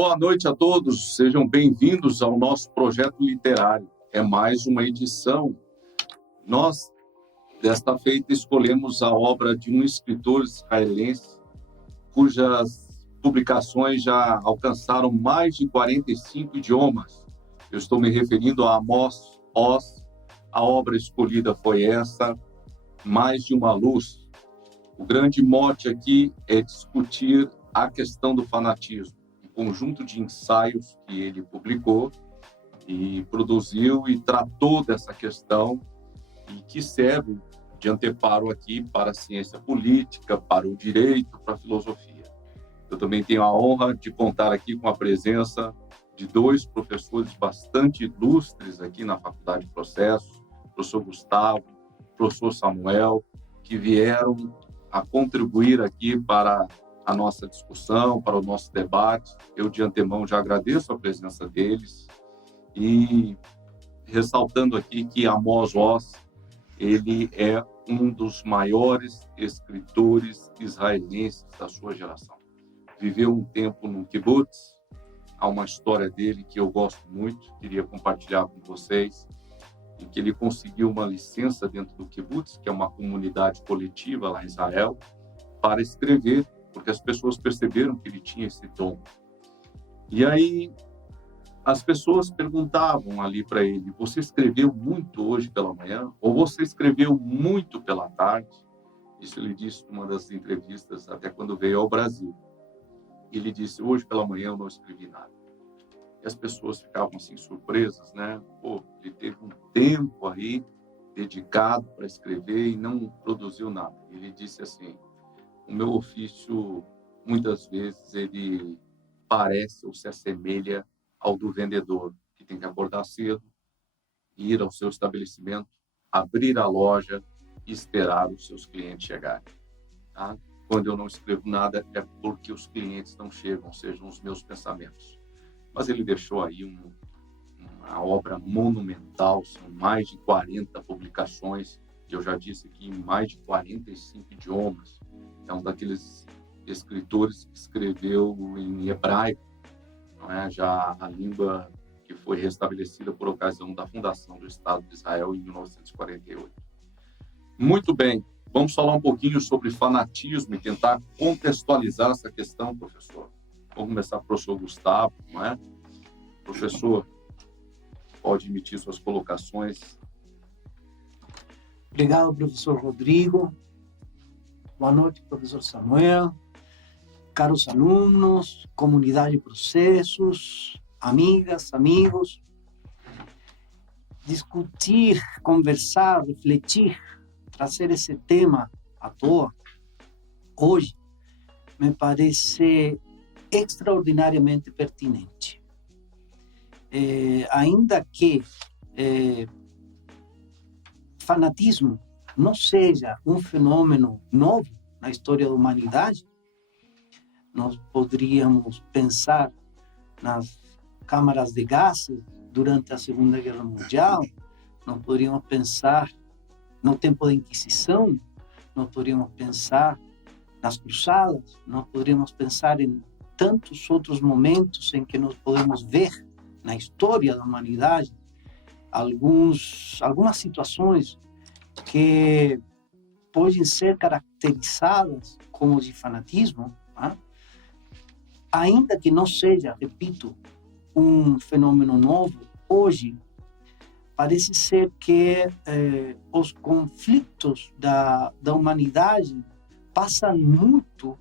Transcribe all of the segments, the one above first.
Boa noite a todos, sejam bem-vindos ao nosso projeto literário. É mais uma edição. Nós, desta feita, escolhemos a obra de um escritor israelense, cujas publicações já alcançaram mais de 45 idiomas. Eu estou me referindo a Amos Oz. A obra escolhida foi essa, Mais de uma Luz. O grande mote aqui é discutir a questão do fanatismo. Conjunto de ensaios que ele publicou e produziu e tratou dessa questão e que serve de anteparo aqui para a ciência política, para o direito, para a filosofia. Eu também tenho a honra de contar aqui com a presença de dois professores bastante ilustres aqui na Faculdade de Processos, o professor Gustavo, o professor Samuel, que vieram a contribuir aqui para a nossa discussão, para o nosso debate. Eu, de antemão, já agradeço a presença deles e ressaltando aqui que Amos Oz, ele é um dos maiores escritores israelenses da sua geração. Viveu um tempo no kibbutz, há uma história dele que eu gosto muito, queria compartilhar com vocês, em que ele conseguiu uma licença dentro do kibbutz, que é uma comunidade coletiva lá em Israel, para escrever, porque as pessoas perceberam que ele tinha esse dom. E aí as pessoas perguntavam ali para ele: você escreveu muito hoje pela manhã? Ou você escreveu muito pela tarde? Isso ele disse numa das entrevistas, até quando veio ao Brasil. Ele disse: hoje pela manhã eu não escrevi nada. E as pessoas ficavam assim surpresas, né? Pô, ele teve um tempo aí dedicado para escrever e não produziu nada. Ele disse assim: o meu ofício, muitas vezes, ele parece ou se assemelha ao do vendedor, que tem que acordar cedo, ir ao seu estabelecimento, abrir a loja e esperar os seus clientes chegarem. Tá? Quando eu não escrevo nada, é porque os clientes não chegam, sejam os meus pensamentos. Mas ele deixou aí uma obra monumental, são mais de 40 publicações, eu já disse aqui, em mais de 45 idiomas. É um daqueles escritores que escreveu em hebraico, não é? Já a língua que foi restabelecida por ocasião da fundação do Estado de Israel em 1948. Muito bem, vamos falar um pouquinho sobre fanatismo e tentar contextualizar essa questão, professor. Vamos começar com o professor Gustavo, não é? Professor, pode emitir suas colocações. Obrigado, professor Rodrigo. Boa noite, professor Samuel, caros alunos, comunidade de processos, amigas, amigos. Discutir, conversar, refletir, trazer esse tema à toa, hoje, me parece extraordinariamente pertinente. Ainda que fanatismo não seja um fenômeno novo na história da humanidade, nós poderíamos pensar nas câmaras de gases durante a Segunda Guerra Mundial, nós poderíamos pensar no tempo da Inquisição, nós poderíamos pensar nas cruzadas, nós poderíamos pensar em tantos outros momentos em que nós podemos ver na história da humanidade algumas situações que podem ser caracterizadas como de fanatismo, né? Ainda que não seja, repito, um fenômeno novo, hoje parece ser que os conflitos da humanidade passam muito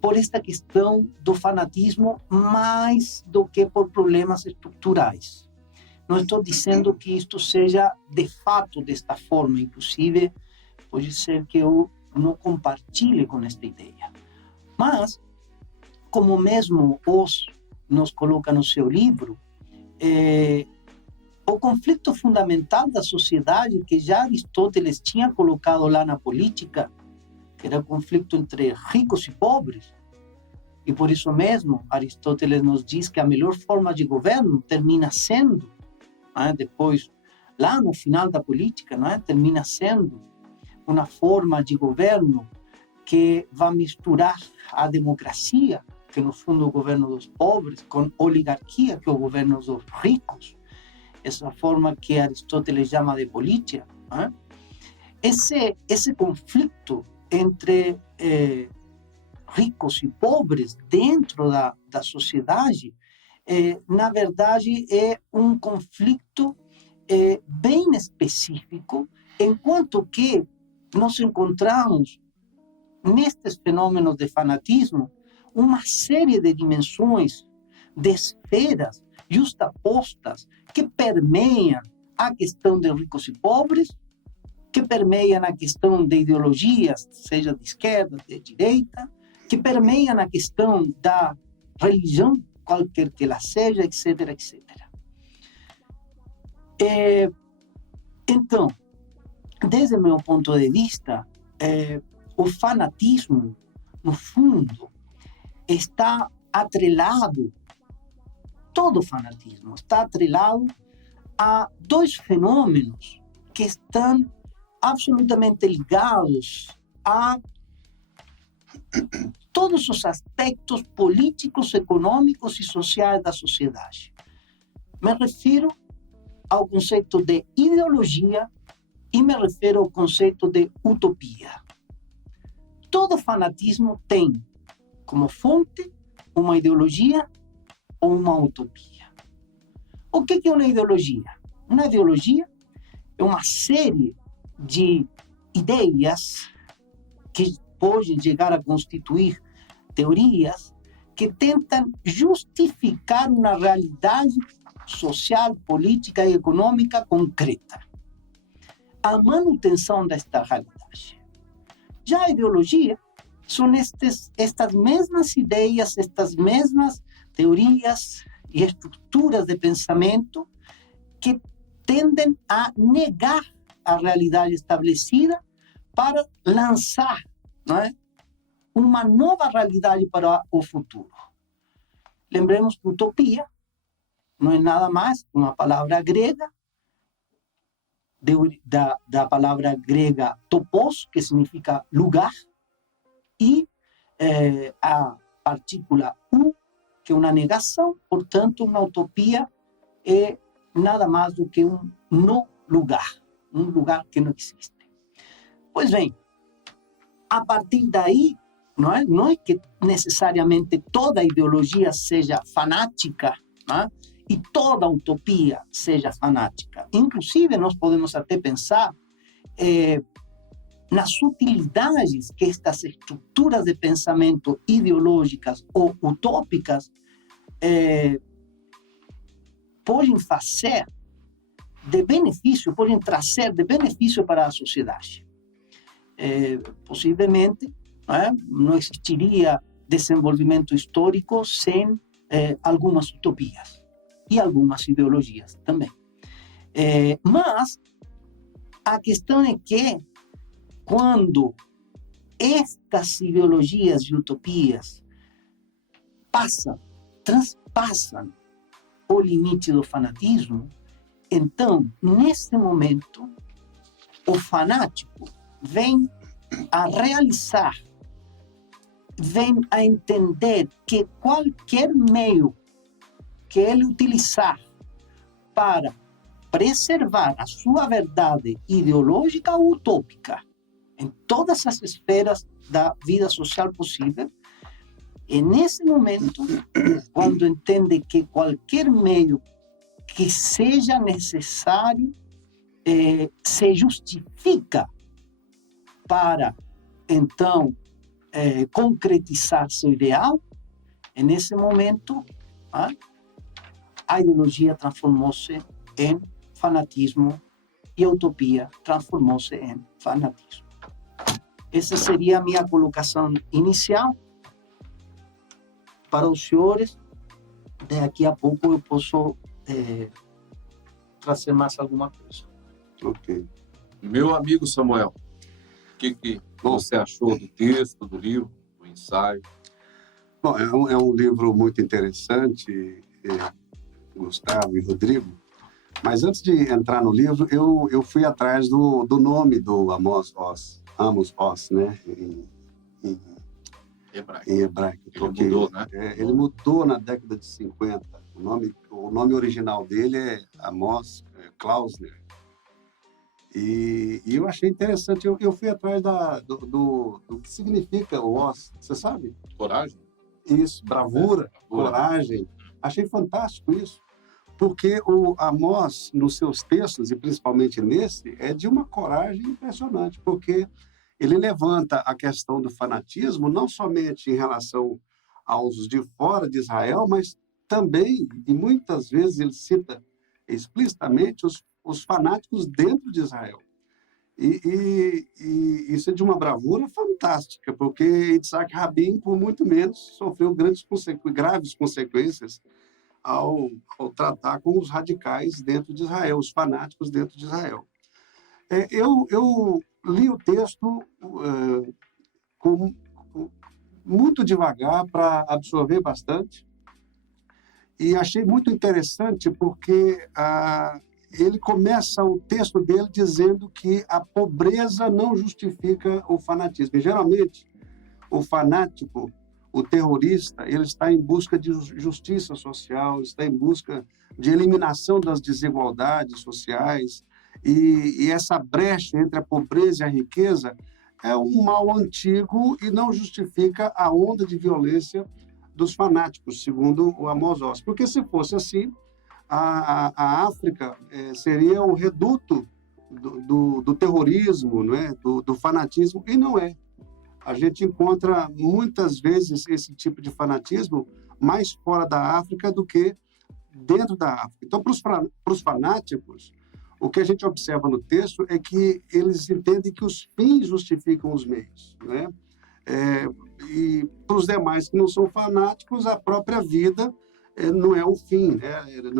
por esta questão do fanatismo mais do que por problemas estruturais. Não estou dizendo que isto seja de fato desta forma, inclusive pode ser que eu não compartilhe com esta ideia. Mas, como mesmo Oz nos coloca no seu livro, o conflito fundamental da sociedade que já Aristóteles tinha colocado lá na política, que era o conflito entre ricos e pobres, e por isso mesmo Aristóteles nos diz que a melhor forma de governo termina sendo, depois, lá no final da política, termina sendo uma forma de governo que vai misturar a democracia, que no fundo é o governo dos pobres, com oligarquia, que é o governo dos ricos, essa forma que Aristóteles chama de política, né? Esse conflito entre ricos e pobres dentro da sociedade, na verdade, é um conflito bem específico, enquanto que nós encontramos nestes fenômenos de fanatismo uma série de dimensões, de esferas justapostas que permeiam a questão de ricos e pobres, que permeiam a questão de ideologias, seja de esquerda, de direita, que permeiam a questão da religião, qualquer que ela seja, etc., etc. Então, desde o meu ponto de vista, o fanatismo, no fundo, está atrelado, todo fanatismo está atrelado a dois fenômenos que estão absolutamente ligados a todos os aspectos políticos, econômicos e sociais da sociedade. Me refiro ao conceito de ideologia e me refiro ao conceito de utopia. Todo fanatismo tem como fonte uma ideologia ou uma utopia. O que é uma ideologia? Uma ideologia é uma série de ideias que podem chegar a constituir teorias que tentam justificar uma realidade social, política e econômica concreta. A manutenção desta realidade. Já a ideologia são estas mesmas ideias, estas mesmas teorias e estruturas de pensamento que tendem a negar a realidade estabelecida para lançar, não é, uma nova realidade para o futuro. Lembremos que utopia não é nada mais uma palavra grega, da palavra grega topos, que significa lugar, e a partícula u, que é uma negação, portanto, uma utopia é nada mais do que um não lugar, um lugar que não existe. Pois bem, a partir daí, não é que necessariamente toda ideologia seja fanática, não é? E toda utopia seja fanática. Inclusive, nós podemos até pensar nas sutilidades que estas estruturas de pensamento ideológicas ou utópicas podem fazer de benefício, podem trazer de benefício para a sociedade. Possivelmente, não existiria desenvolvimento histórico sem algumas utopias e algumas ideologias também. Mas a questão é que quando estas ideologias e utopias transpassam o limite do fanatismo, então, nesse momento, o fanático vem a realizar, vem a entender que qualquer meio que ele utilizar para preservar a sua verdade ideológica ou utópica em todas as esferas da vida social possível, é nesse momento, quando entende que qualquer meio que seja necessário se justifica para, então, concretizar seu ideal, é nesse momento a ideologia transformou-se em fanatismo e a utopia transformou-se em fanatismo. Essa seria a minha colocação inicial. Para os senhores, daqui a pouco eu posso trazer mais alguma coisa. Ok. Meu amigo Samuel, o que você achou do texto, do livro, do ensaio? Bom, é um livro muito interessante, Gustavo e Rodrigo, mas antes de entrar no livro, eu fui atrás do nome do Amos Oz, né, Hebraico. Em hebraico. Ele mudou, né? Ele mudou na década de 50. O nome original dele é Amos Klausner. E eu achei interessante. Eu fui atrás do que significa o Oz. Você sabe? Coragem? Isso, bravura, coragem. Achei fantástico isso. Porque o Amós, nos seus textos, e principalmente nesse, é de uma coragem impressionante, porque ele levanta a questão do fanatismo, não somente em relação aos de fora de Israel, mas também, e muitas vezes ele cita explicitamente, os fanáticos dentro de Israel. E isso é de uma bravura fantástica, porque Yitzhak Rabin, por muito menos, sofreu graves consequências ao tratar com os radicais dentro de Israel, os fanáticos dentro de Israel. Eu li o texto muito devagar para absorver bastante e achei muito interessante porque ele começa o texto dele dizendo que a pobreza não justifica o fanatismo. E, geralmente, o fanático, o terrorista, ele está em busca de justiça social, está em busca de eliminação das desigualdades sociais, e essa brecha entre a pobreza e a riqueza é um mal antigo e não justifica a onda de violência dos fanáticos, segundo o Amos Oz. Porque se fosse assim, a África seria o reduto do terrorismo, não é? do fanatismo, e não é. A gente encontra muitas vezes esse tipo de fanatismo mais fora da África do que dentro da África. Então, para os fanáticos, o que a gente observa no texto é que eles entendem que os fins justificam os meios, né? E para os demais que não são fanáticos, a própria vida não é o fim,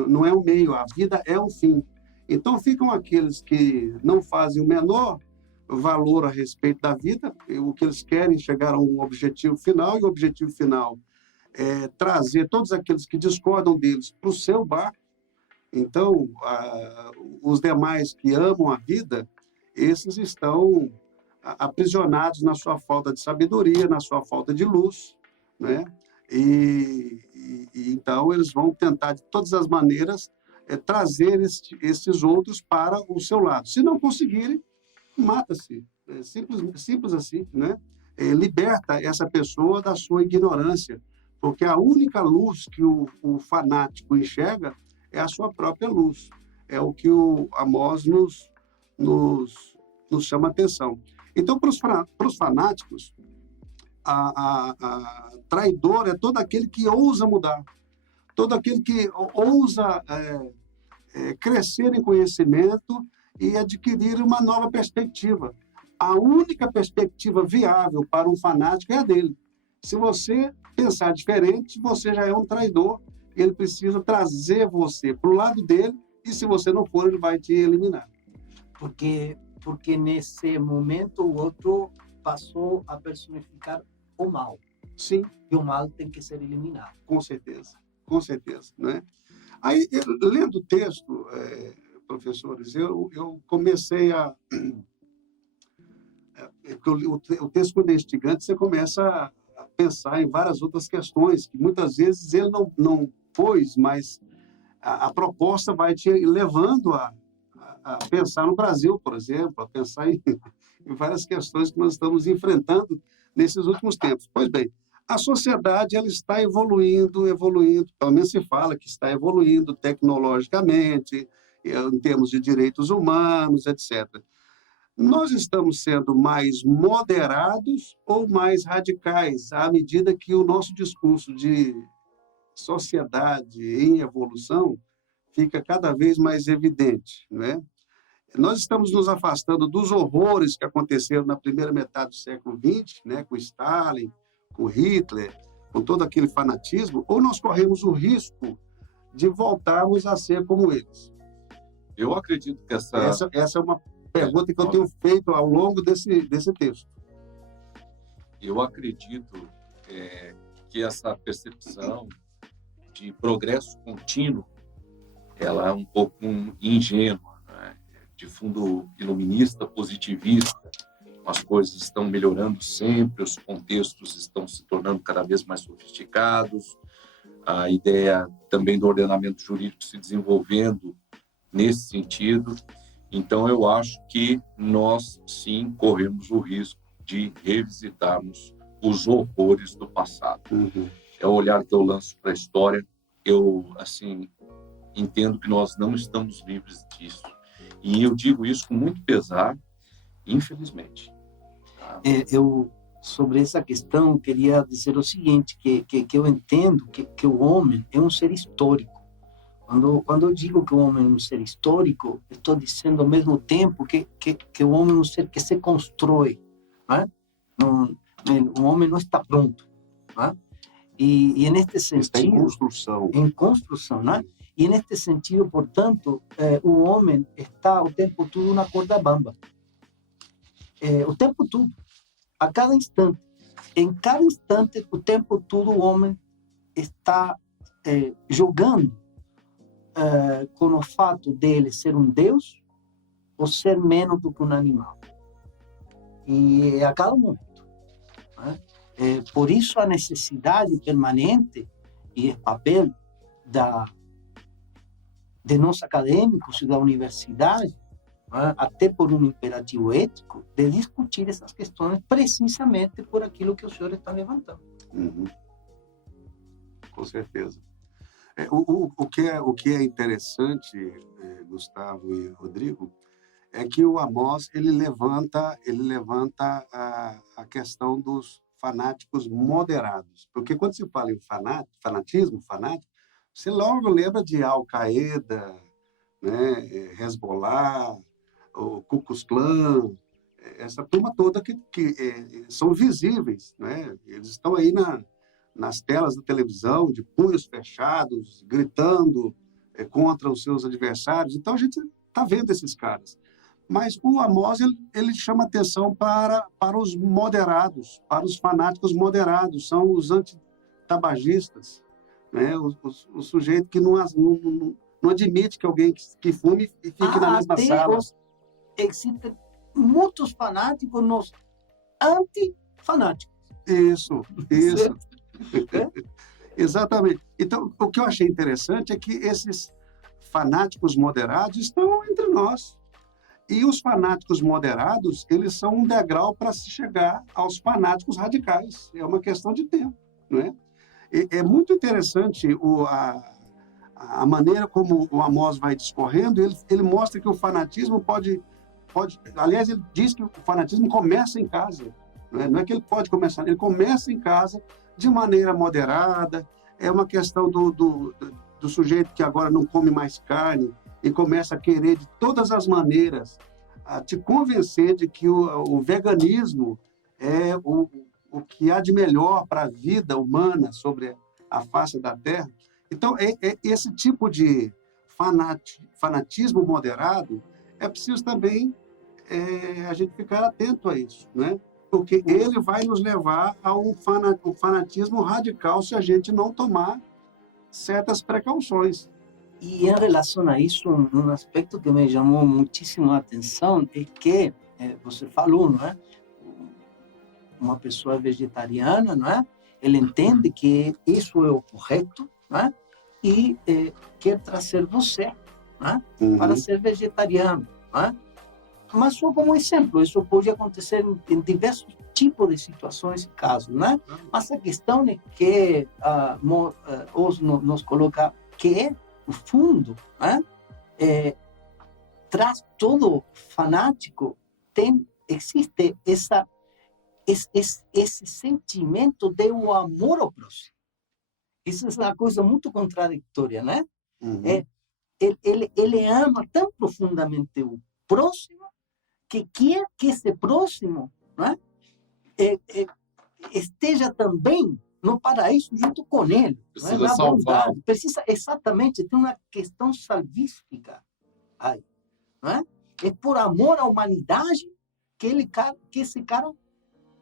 não é o meio, a vida é o fim. Então, ficam aqueles que não fazem o menor valor a respeito da vida, o que eles querem chegar a um objetivo final, e o objetivo final é trazer todos aqueles que discordam deles para o seu barco. Então, os demais que amam a vida, esses estão aprisionados na sua falta de sabedoria, na sua falta de luz, né? E então eles vão tentar de todas as maneiras trazer esses outros para o seu lado. Se não conseguirem, mata-se. Simples assim, né? Liberta essa pessoa da sua ignorância, porque a única luz que o fanático enxerga é a sua própria luz. É o que o Amós nos chama a atenção. Então, para os fanáticos, a traidor é todo aquele que ousa mudar, todo aquele que ousa crescer em conhecimento e adquirir uma nova perspectiva. A única perspectiva viável para um fanático é a dele. Se você pensar diferente, você já é um traidor. Ele precisa trazer você para o lado dele, e se você não for, ele vai te eliminar. Porque nesse momento o outro passou a personificar o mal. Sim. E o mal tem que ser eliminado. Com certeza, né? Aí, lendo o texto, professores, eu comecei o texto, quando é instigante, você começa a pensar em várias outras questões, que muitas vezes ele não pôs, mas a proposta vai te levando a pensar no Brasil, por exemplo, a pensar em várias questões que nós estamos enfrentando nesses últimos tempos. Pois bem, a sociedade ela está evoluindo, pelo menos se fala que está evoluindo tecnologicamente, em termos de direitos humanos, etc. Nós estamos sendo mais moderados ou mais radicais à medida que o nosso discurso de sociedade em evolução fica cada vez mais evidente, né? Nós estamos nos afastando dos horrores que aconteceram na primeira metade do século XX, né, com Stalin, com Hitler, com todo aquele fanatismo, ou nós corremos o risco de voltarmos a ser como eles? Eu acredito que essa é uma pergunta que eu tenho feito ao longo desse texto. Eu acredito que essa percepção de progresso contínuo, ela é um pouco ingênua, né? De fundo iluminista, positivista, as coisas estão melhorando sempre, os contextos estão se tornando cada vez mais sofisticados, a ideia também do ordenamento jurídico se desenvolvendo nesse sentido. Então, eu acho que nós, sim, corremos o risco de revisitarmos os horrores do passado. É o olhar que eu lanço para a história. Eu, assim, entendo que nós não estamos livres disso. E eu digo isso com muito pesar, infelizmente. Eu, sobre essa questão, queria dizer o seguinte, que eu entendo que o homem é um ser histórico. Quando eu digo que o homem é um ser histórico, estou dizendo ao mesmo tempo que o homem é um ser que se constrói. Né? O homem não está pronto. Né? E neste sentido... Está em construção. Em construção, né? E neste sentido, portanto, o homem está o tempo todo na corda bamba. O tempo todo. A cada instante. Em cada instante, o tempo todo, o homem está jogando com o fato dele ser um Deus ou ser menos do que um animal. E a cada momento. Né? Por isso a necessidade permanente e o papel de nós acadêmicos e da universidade, né? Até por um imperativo ético, de discutir essas questões precisamente por aquilo que o senhor está levantando. Com certeza. O que é interessante, Gustavo e Rodrigo, é que o Amós ele levanta a questão dos fanáticos moderados, porque quando se fala em fanatismo, você logo lembra de Al-Qaeda, né, Hezbollah, o Ku Klux Klan, essa turma toda que são visíveis, né? Eles estão aí nas telas da televisão, de punhos fechados, gritando contra os seus adversários. Então, a gente está vendo esses caras. Mas o Amós, ele chama atenção para os moderados, para os fanáticos moderados, são os antitabagistas, né? O sujeito que não admite que alguém que fume e fique na mesma sala. Existem muitos fanáticos nos antifanáticos. Isso. Exatamente. Então, o que eu achei interessante é que esses fanáticos moderados estão entre nós. E os fanáticos moderados, eles são um degrau para se chegar aos fanáticos radicais. É uma questão de tempo, não é? É muito interessante a maneira como o Amós vai discorrendo. Ele mostra que o fanatismo pode... Aliás, ele diz que o fanatismo começa em casa. Não é que ele pode começar, ele começa em casa de maneira moderada. É uma questão do sujeito que agora não come mais carne e começa a querer de todas as maneiras a te convencer de que o veganismo é o que há de melhor para a vida humana sobre a face da Terra. Então, esse tipo de fanatismo moderado, é preciso também a gente ficar atento a isso, né? Porque ele vai nos levar a um fanatismo radical se a gente não tomar certas precauções. E em relação a isso, um aspecto que me chamou muitíssimo a atenção é que você falou, não é? Uma pessoa vegetariana, não é? Ele entende que isso é o correto, não é? E quer trazer você, não é? Para ser vegetariano, não é? Mas só como exemplo, isso pode acontecer em diversos tipos de situações e casos, né? Mas a questão é que Oz nos coloca que é o fundo, né? Traz todo fanático, existe esse sentimento de o amor ao próximo. Isso é uma coisa muito contraditória, né? Ele ama tão profundamente o próximo que quer que esse próximo, né, esteja também no paraíso junto com ele. Precisa salvar. Precisa, exatamente, tem uma questão salvífica aí. Né? É por amor à humanidade que esse cara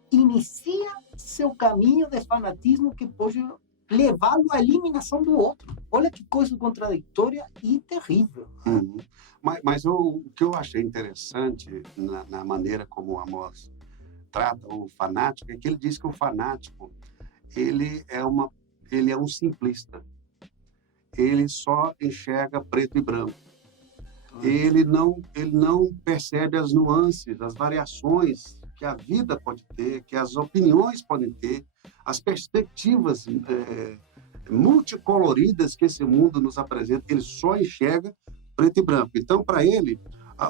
inicia seu caminho de fanatismo que pode levá-lo à eliminação do outro. Olha que coisa contraditória e terrível. Mas o que eu achei interessante na maneira como o Amós trata o fanático é que ele diz que o fanático ele é um simplista. Ele só enxerga preto e branco. Ele não percebe as nuances, as variações que a vida pode ter, que as opiniões podem ter, as perspectivas multicoloridas que esse mundo nos apresenta. Ele só enxerga preto e branco. Então, para ele,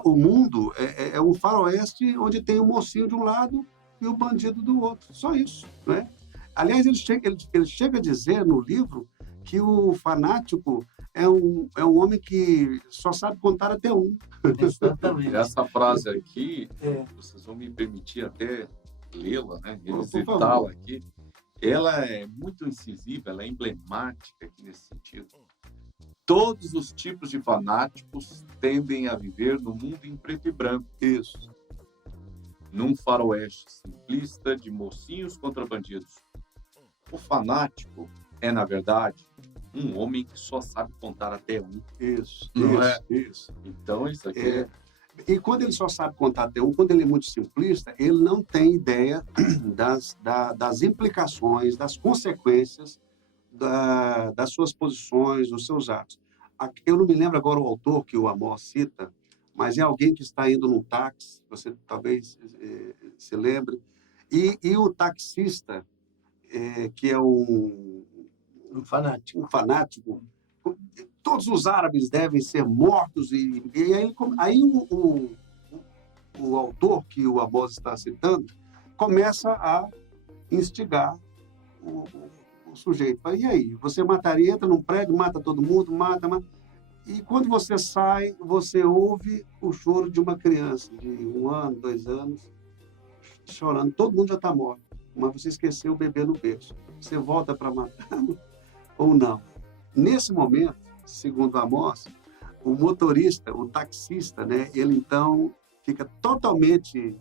o mundo é um faroeste onde tem o mocinho de um lado e o bandido do outro. Só isso, né? Aliás, ele chega a dizer no livro que o fanático é um homem que só sabe contar até um. Exatamente. Essa frase aqui, vocês vão me permitir até lê-la, né? Revisitá-la aqui. Ela é muito incisiva, ela é emblemática aqui nesse sentido. Todos os tipos de fanáticos tendem a viver no mundo em preto e branco. Isso. Num faroeste simplista de mocinhos contra bandidos. O fanático é, na verdade, um homem que só sabe contar até um. Isso. Isso. Então, isso aqui E quando ele só sabe contar até um, quando ele é muito simplista, ele não tem ideia das implicações, das consequências das suas posições, dos seus atos. Eu não me lembro agora o autor que o Amós cita, mas é alguém que está indo num táxi, você talvez se lembre, e o taxista, que é um fanático, todos os árabes devem ser mortos, e aí o autor que o Amós está citando começa a instigar o sujeito. E aí, você mataria, entra num prédio, mata todo mundo, mata. E quando você sai, você ouve o choro de uma criança de 1 ano, 2 anos, chorando. Todo mundo já está morto, mas você esqueceu o bebê no berço. Você volta para matá-lo ou não? Nesse momento, segundo Amós, o motorista, o taxista, né, ele então fica totalmente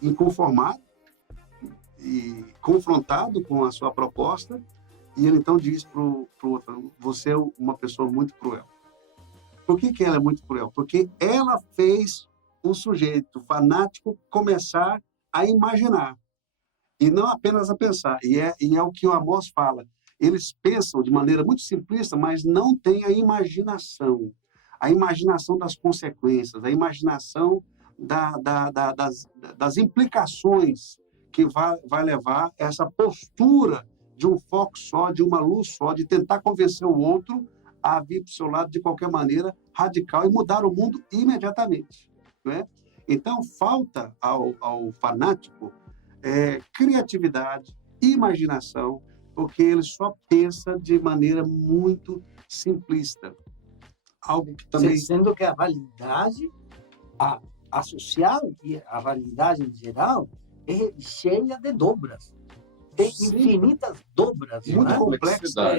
inconformado e confrontado com a sua proposta, e ele então diz para o outro: você é uma pessoa muito cruel. Por que ela é muito cruel? Porque ela fez o sujeito fanático começar a imaginar, e não apenas a pensar. E é o que o Amós fala. Eles pensam de maneira muito simplista, mas não têm a imaginação das consequências, a imaginação das implicações que vai levar essa postura de um foco só, de uma luz só, de tentar convencer o outro a vir para o seu lado de qualquer maneira radical e mudar o mundo imediatamente, né? Então, falta ao fanático criatividade, imaginação, porque ele só pensa de maneira muito simplista. Algo que também... Sendo que a validade, a social e a validade em geral, é cheia de dobras. Tem infinitas dobras. Muito né? complexa.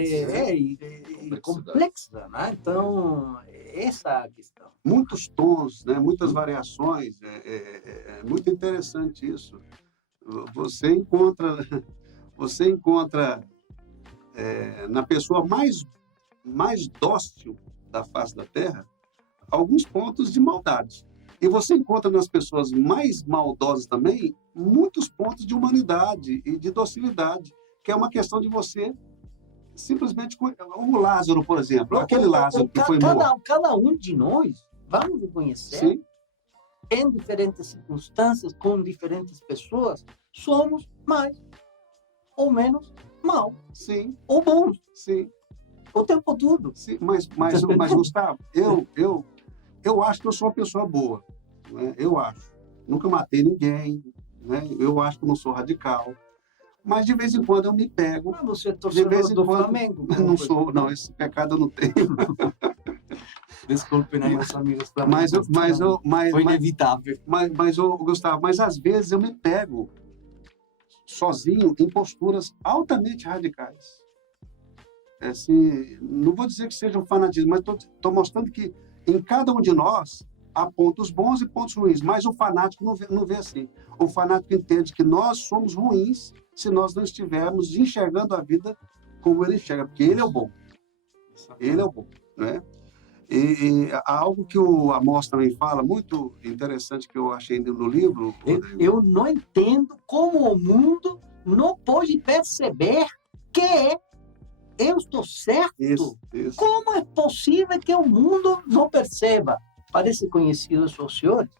Complexa, né? Então, essa é a questão. Muitos tons, né? Muitas variações. É muito interessante isso. Você encontra na pessoa mais dócil da face da Terra alguns pontos de maldade. E você encontra nas pessoas mais maldosas também muitos pontos de humanidade e de docilidade, que é uma questão de você simplesmente... O Lázaro, por exemplo, aquele Lázaro que foi morto. Cada um de nós, vamos reconhecer, Sim. em diferentes circunstâncias, com diferentes pessoas, somos mais ou menos mal, Sim. ou bons, Sim. o tempo todo. Sim. Mas Gustavo, eu acho que eu sou uma pessoa boa, né? Eu acho. Nunca matei ninguém, né? Eu acho que eu não sou radical. Mas de vez em quando eu me pego. Mas você é torcedor do Flamengo? Não sou, não. Esse pecado eu não tenho. Desculpe, né, meus amigos. Foi inevitável. Mas Gustavo, às vezes eu me pego sozinho em posturas altamente radicais. Assim, não vou dizer que seja um fanatismo, mas estou mostrando que em cada um de nós há pontos bons e pontos ruins, mas o fanático não vê assim. O fanático entende que nós somos ruins se nós não estivermos enxergando a vida como ele enxerga, porque ele é o bom. Ele é o bom, né? E há algo que o Amós também fala, muito interessante, que eu achei no livro. Eu não entendo como o mundo não pode perceber que eu estou certo. Isso. Como é possível que o mundo não perceba? Parece conhecido aos senhores.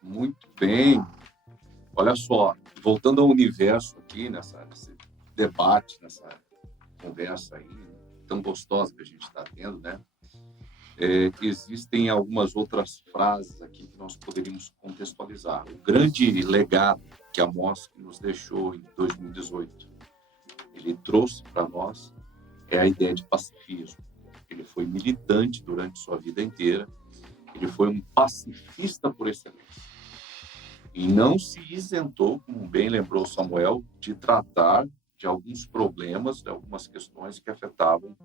Muito bem. Olha só, voltando ao universo aqui, nesse debate, nessa conversa aí, tão gostosa que a gente está tendo, né? Existem algumas outras frases aqui que nós poderíamos contextualizar. O grande legado que Amós nos deixou em 2018, ele trouxe para nós a ideia de pacifismo. Ele foi militante durante sua vida inteira, ele foi um pacifista por excelência. E não se isentou, como bem lembrou Samuel, de tratar de alguns problemas, de algumas questões que afetavam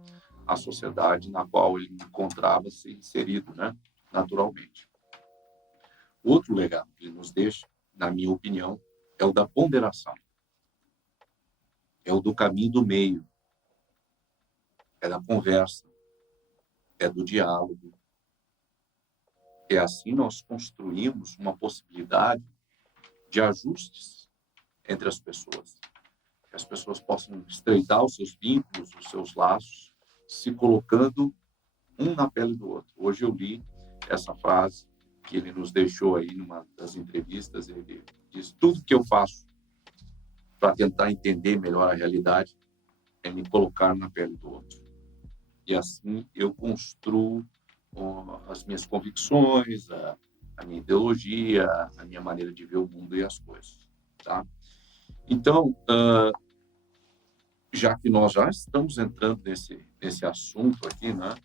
a sociedade na qual ele encontrava-se inserido, né? Naturalmente. Outro legado que ele nos deixa, na minha opinião, é o da ponderação. É o do caminho do meio. É da conversa. É do diálogo. E assim nós construímos uma possibilidade de ajustes entre as pessoas. Que as pessoas possam estreitar os seus vínculos, os seus laços, se colocando um na pele do outro. Hoje eu li essa frase que ele nos deixou aí numa das entrevistas. Ele diz: tudo que eu faço para tentar entender melhor a realidade é me colocar na pele do outro. E assim eu construo as minhas convicções, a minha ideologia, a minha maneira de ver o mundo e as coisas, tá? Então, já que nós já estamos entrando nesse assunto aqui, né?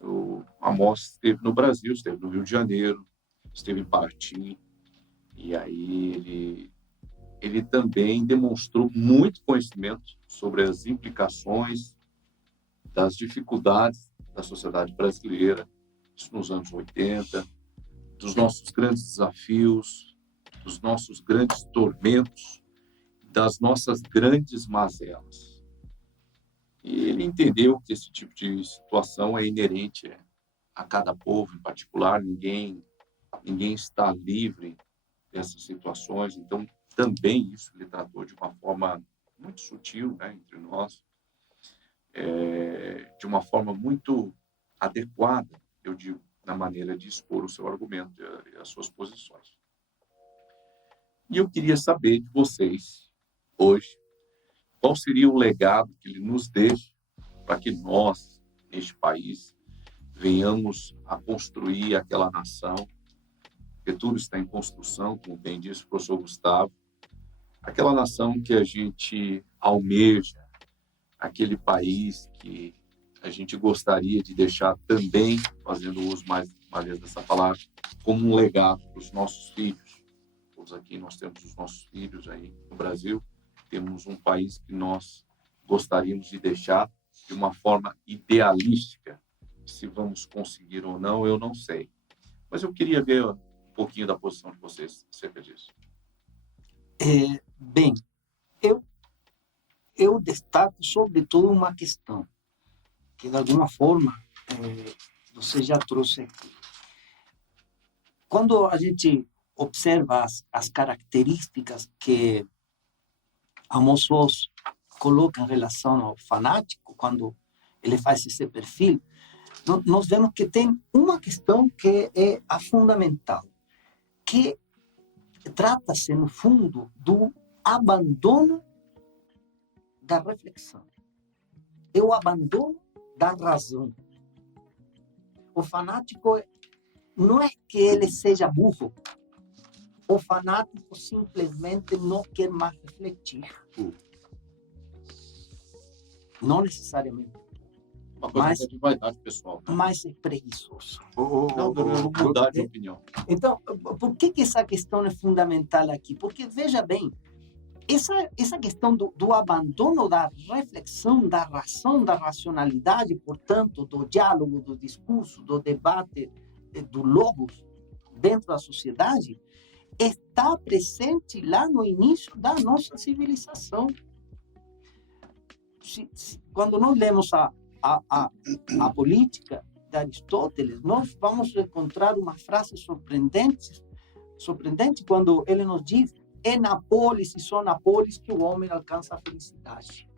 O Amós esteve no Brasil, esteve no Rio de Janeiro, esteve em Paraty, e aí ele também demonstrou muito conhecimento sobre as implicações das dificuldades da sociedade brasileira, isso nos anos 80, dos nossos grandes desafios, dos nossos grandes tormentos, das nossas grandes mazelas. E ele entendeu que esse tipo de situação é inerente a cada povo em particular, ninguém está livre dessas situações, então também isso ele tratou de uma forma muito sutil, né, entre nós, de uma forma muito adequada, eu digo, na maneira de expor o seu argumento e as suas posições. E eu queria saber de vocês, hoje, qual seria o legado que ele nos deixa para que nós, neste país, venhamos a construir aquela nação, porque tudo está em construção, como bem disse o professor Gustavo, aquela nação que a gente almeja, aquele país que a gente gostaria de deixar também, fazendo uso mais uma vez dessa palavra, como um legado para os nossos filhos. Todos aqui nós temos os nossos filhos aí no Brasil, temos um país que nós gostaríamos de deixar de uma forma idealística. Se vamos conseguir ou não, eu não sei. Mas eu queria ver um pouquinho da posição de vocês acerca disso. Bem, eu destaco sobretudo uma questão que, de alguma forma, você já trouxe aqui. Quando a gente observa as características que Amos Oz coloca em relação ao fanático, quando ele faz esse perfil, nós vemos que tem uma questão que é a fundamental, que trata-se, no fundo, do abandono da reflexão. É o abandono da razão. O fanático não é que ele seja burro. O fanático simplesmente não quer mais refletir. Não necessariamente. Uma coisa de vaidade pessoal. Né? Mas é preguiçoso. Não mudar de opinião. Então, por que essa questão é fundamental aqui? Porque, veja bem, essa questão do abandono da reflexão, da razão, da racionalidade, portanto, do diálogo, do discurso, do debate, do logos dentro da sociedade, está presente lá no início da nossa civilização. Quando nós lemos a política de Aristóteles, nós vamos encontrar uma frase surpreendente quando ele nos diz: é na polis e só na polis que o homem alcança a felicidade.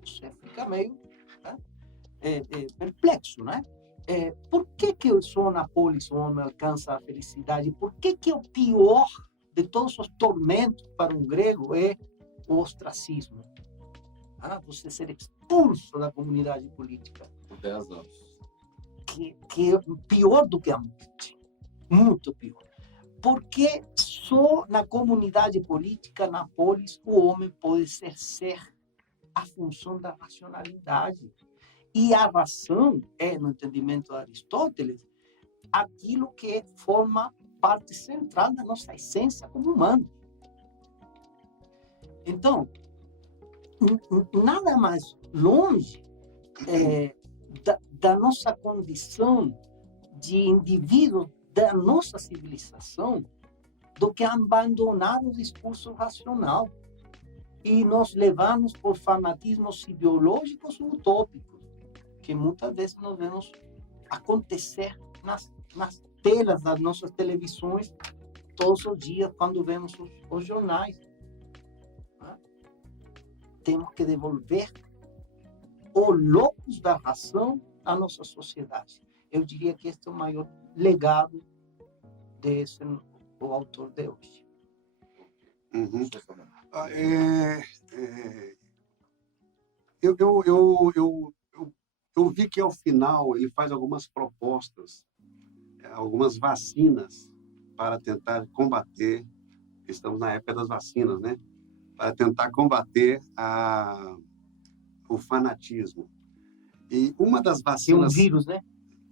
Você fica meio perplexo, né? Por que só na polis o homem alcança a felicidade? Por que o pior de todos os tormentos para um grego é o ostracismo? Você ser expulso da comunidade política. Por 10 anos. Que é pior do que a morte. Muito pior. Porque só na comunidade política, na polis, o homem pode exercer a função da racionalidade. E a razão é, no entendimento de Aristóteles, aquilo que forma parte central da nossa essência como humano. Então, nada mais longe da nossa condição de indivíduo da nossa civilização do que abandonar o discurso racional e nos levarmos por fanatismos ideológicos ou utópicos, que muitas vezes nós vemos acontecer nas telas das nossas televisões todos os dias, quando vemos os jornais. Temos que devolver o locus da razão à nossa sociedade. Eu diria que este é o maior legado desse o autor de hoje. Uhum. Eu vi que ao final ele faz algumas propostas, algumas vacinas para tentar combater. Estamos na época das vacinas, né? Para tentar combater o fanatismo. E uma das vacinas... É um vírus, né?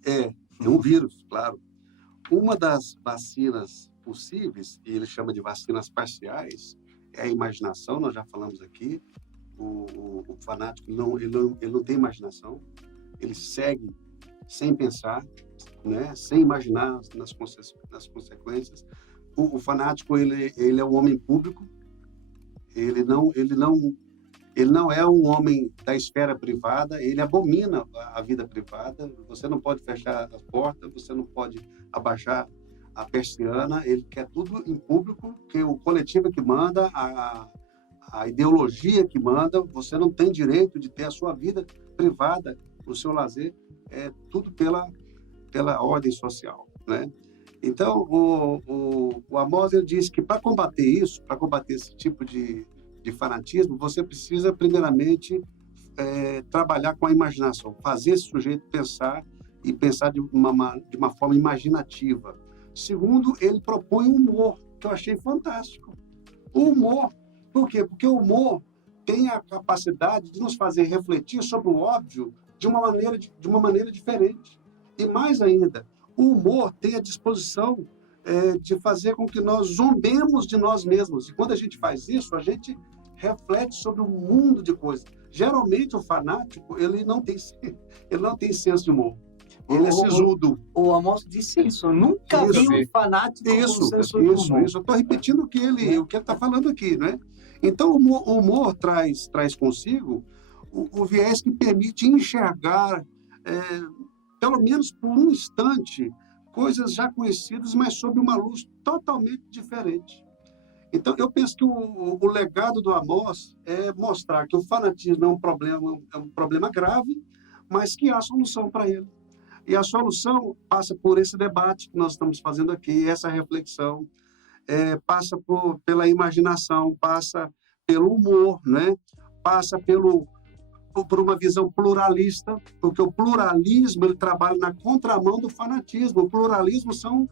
É um vírus, claro. Uma das vacinas possíveis, e ele chama de vacinas parciais, é a imaginação, nós já falamos aqui. O fanático, ele não tem imaginação, ele segue sem pensar, né? Sem imaginar nas consequências. O fanático, ele é um homem público, ele não é um homem da esfera privada, ele abomina a vida privada. Você não pode fechar as portas, você não pode abaixar a persiana, ele quer tudo em público, que o coletivo é que manda, a ideologia que manda. Você não tem direito de ter a sua vida privada, o seu lazer, é tudo pela ordem social, né? Então, o Amós diz que para combater isso, para combater esse tipo de fanatismo, você precisa, primeiramente, trabalhar com a imaginação, fazer esse sujeito pensar e pensar de uma forma imaginativa. Segundo, ele propõe o humor, que eu achei fantástico. O humor, por quê? Porque o humor tem a capacidade de nos fazer refletir sobre o óbvio de uma maneira diferente. E mais ainda, o humor tem a disposição de fazer com que nós zombemos de nós mesmos. E quando a gente faz isso, a gente reflete sobre um mundo de coisas. Geralmente, o fanático, ele não tem senso de humor. Ele é sisudo. O Amós disse isso. Eu nunca vi um fanático com senso de humor. Isso. Eu estou repetindo o que ele está falando aqui, né? Então, o humor traz consigo o viés que permite enxergar, pelo menos por um instante, coisas já conhecidas, mas sob uma luz totalmente diferente. Então, eu penso que o legado do Amós é mostrar que o fanatismo é um problema grave, mas que há solução para ele. E a solução passa por esse debate que nós estamos fazendo aqui, essa reflexão, passa pela imaginação, passa pelo humor, né? Passa por uma visão pluralista, porque o pluralismo ele trabalha na contramão do fanatismo. O pluralismo são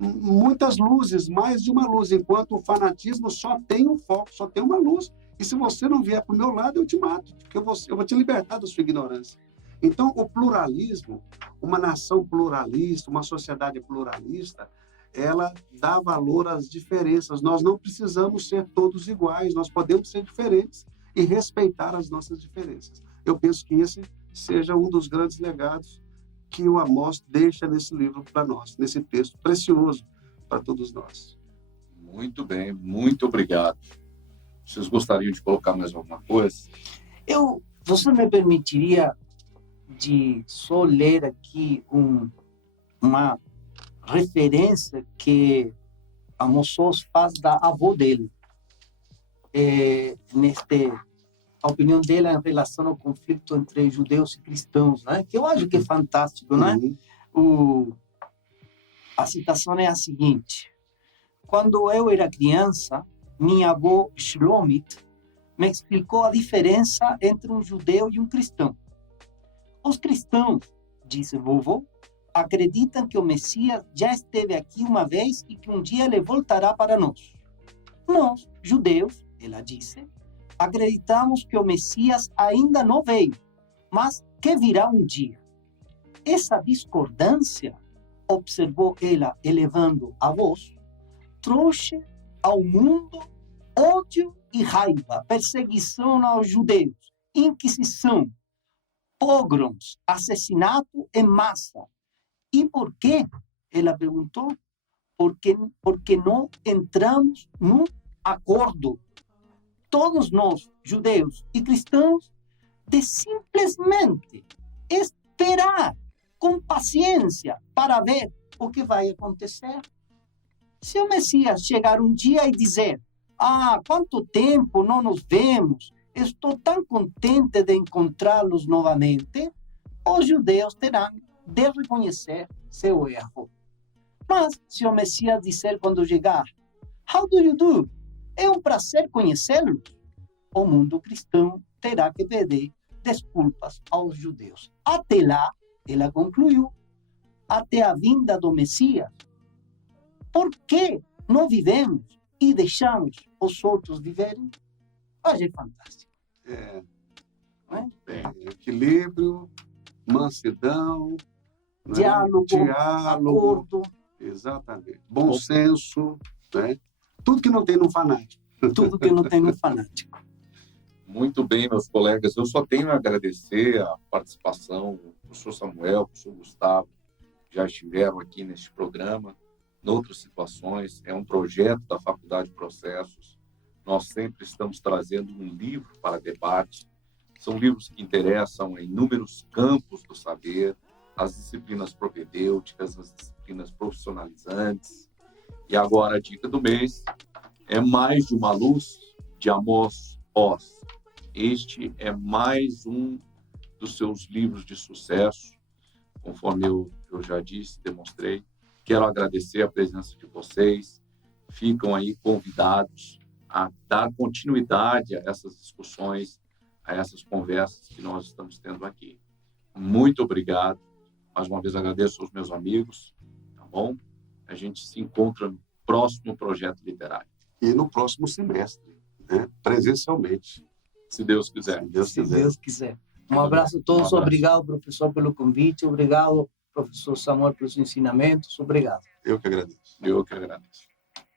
muitas luzes, mais de uma luz, enquanto o fanatismo só tem um foco, só tem uma luz. E se você não vier para o meu lado, eu te mato, porque eu vou te libertar da sua ignorância. Então, o pluralismo, uma nação pluralista, uma sociedade pluralista, ela dá valor às diferenças. Nós não precisamos ser todos iguais, nós podemos ser diferentes e respeitar as nossas diferenças. Eu penso que esse seja um dos grandes legados que o Amós deixa nesse livro para nós, nesse texto precioso para todos nós. Muito bem, muito obrigado. Vocês gostariam de colocar mais alguma coisa? Eu Você me permitiria de só ler aqui uma referência que Amos Oz faz da avó dele, a opinião dela em relação ao conflito entre judeus e cristãos, né? Que eu acho que é fantástico, né? A citação é a seguinte: quando eu era criança, minha avó Shlomit me explicou a diferença entre um judeu e um cristão. Os cristãos, disse vovô, acreditam que o Messias já esteve aqui uma vez e que um dia ele voltará para nós. Nós, judeus, ela disse, acreditamos que o Messias ainda não veio, mas que virá um dia. Essa discordância, observou ela elevando a voz, trouxe ao mundo ódio e raiva, perseguição aos judeus, inquisição, pogroms, assassinato em massa. E por quê? Ela perguntou. Porque não entramos num acordo, todos nós, judeus e cristãos, de simplesmente esperar com paciência para ver o que vai acontecer. Se o Messias chegar um dia e dizer: quanto tempo não nos vemos, estou tão contente de encontrá-los novamente, os judeus terão de reconhecer seu erro. Mas, se o Messias disser quando chegar: How do you do? É um prazer conhecê-los, o mundo cristão terá que pedir desculpas aos judeus. Até lá, ela concluiu, até a vinda do Messias, por que não vivemos e deixamos os outros viverem? Hoje é fantástico. Equilíbrio, mansidão, diálogo, acordo. Exatamente. Bom senso, né? Tudo que não tem no fanático. Tudo que não tem no fanático. Muito bem, meus colegas. Eu só tenho a agradecer a participação do professor Samuel, do professor Gustavo, que já estiveram aqui neste programa, em outras situações. É um projeto da Faculdade de Processos. Nós sempre estamos trazendo um livro para debate. São livros que interessam em inúmeros campos do saber, as disciplinas propedêuticas, as disciplinas profissionalizantes. E agora a dica do mês é Mais de uma Luz, de Amos Oz. Este é mais um dos seus livros de sucesso, conforme eu já disse, demonstrei. Quero agradecer a presença de vocês. Ficam aí convidados a dar continuidade a essas discussões, a essas conversas que nós estamos tendo aqui. Muito obrigado. Mais uma vez agradeço aos meus amigos, tá bom? A gente se encontra no próximo projeto literário. E no próximo semestre, né? Presencialmente. Se Deus quiser. Se Deus quiser. Um abraço a todos. Obrigado, professor, pelo convite. Obrigado, professor Samuel, pelos ensinamentos. Obrigado. Eu que agradeço. Eu que agradeço.